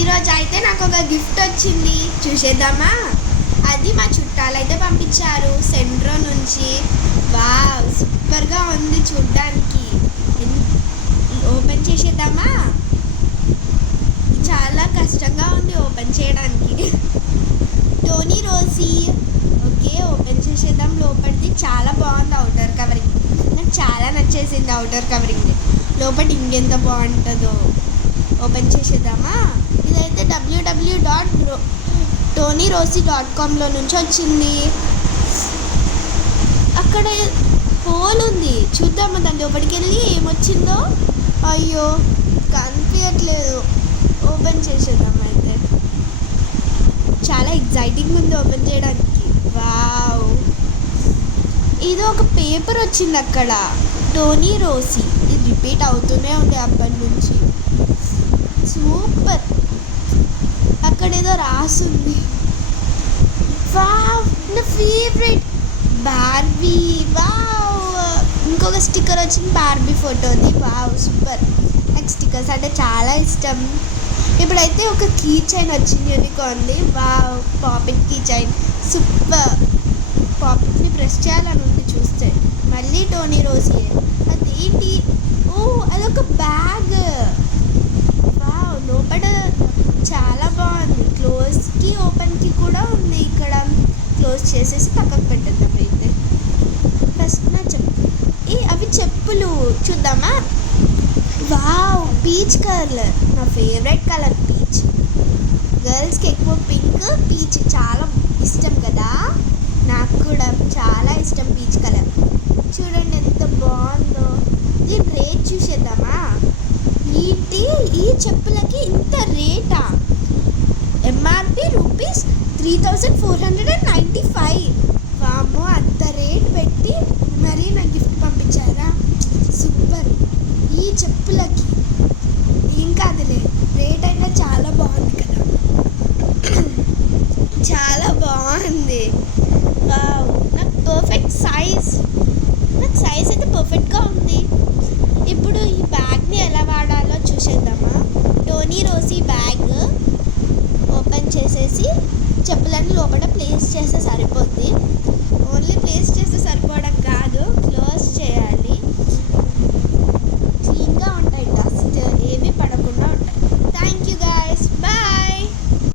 ఈరోజు అయితే నాకు ఒక గిఫ్ట్ వచ్చింది, చూసేద్దామా? అది మా చుట్టాలు అయితే పంపించారు సెంట్రో నుంచి. వావ్, సూపర్గా ఉంది చూడ్డానికి. ఓపెన్ చేసేద్దామా? చాలా కష్టంగా ఉంది ఓపెన్ చేయడానికి. Tony Rosie. ఓకే, ఓపెన్ చేసేద్దాం. లోపలిది చాలా బాగుంది అవుటర్ కవరింగ్. నాకు చాలా నచ్చేసింది అవుటర్ కవరింగ్. లోపల ఇంకెంత బాగుంటుందో. ఓపెన్ చేసేద్దామా? ఇదైతే www.tonyrosi.comలో నుంచి వచ్చింది. అక్కడ హోల్ ఉంది, చూద్దామా దాని లోపలికి వెళ్ళి ఏమొచ్చిందో. అయ్యో, కనిపించట్లేదు. ఓపెన్ చేసేద్దాం అయితే. చాలా ఎగ్జైటింగ్ ఉంది ఓపెన్ చేయడానికి. వావ్, ఇది ఒక పేపర్ వచ్చింది అక్కడ. టోనీ రోసీ, ఇది రిపీట్ అవుతూనే ఉంది అప్పటి నుంచి. సూపర్. అక్కడ ఏదో రాసుంది. వావ్, నా ఫేవరెట్ బార్బీ. వావ్, ఇంకొక స్టిక్కర్ వచ్చింది బార్బీ ఫోటోది. Wow, super. నాకు స్టిక్కర్స్ అంటే చాలా ఇష్టం. ఇప్పుడైతే ఒక కీ చైన్ వచ్చింది అనుకోండి. Wow, pop it key chain. Super. పాపిట్ని ప్రెస్ చేయాలని ఉంది చూస్తే. మళ్ళీ టోనీ రోసీ. అదేంటి? ఓ, అదొక బ్యాగ్. వావ్, లోపల చాలా బాగుంది. క్లోజ్కి ఓపెన్కి కూడా ఉంది. ఇక్కడ క్లోజ్ చేసేసి పక్కకు పెట్టేద్దాం అయితే. ఫస్ట్ నా అవి చెప్పులు చూద్దామా? Wow, peach colour. నా ఫేవరెట్ కలర్ పీచ్. గర్ల్స్కి ఎక్కువ పింక్, పీచ్ చాలా ఇష్టం కదా. నాకు కూడా చాలా ఇష్టం పీచ్ కలర్. చూడండి ఎంత బాగుందో. దీని రేట్ చూసేద్దామా? ఈ చెప్పులకి ఇంత రేటా? MRP rupees 3495. వామ్మో, అంత రేట్ పెట్టి మరీ నాకు గిఫ్ట్ పంపించారా? సూపర్. ఈ చెప్పులకి ఏం కాదులే, రేట్ అయినా చాలా బాగుంది కదా. చాలా బాగుంది. వావ్, నాకు పర్ఫెక్ట్ సైజ్. నాకు సైజ్ అయితే పర్ఫెక్ట్గా ఉంది. ఇప్పుడు ఈ బ్యాగ్ని ఎలా వాడాలో చూసేద్దామా? టోనీ రోసీ బ్యాగ్ ఓపెన్ చేసేసి చెప్పులన్నీ లోపల ప్లేస్ చేస్తే సరిపోద్ది. ఓన్లీ ప్లేస్ చేస్తే సరిపోవడం కాదు, క్లోజ్ చేయాలి.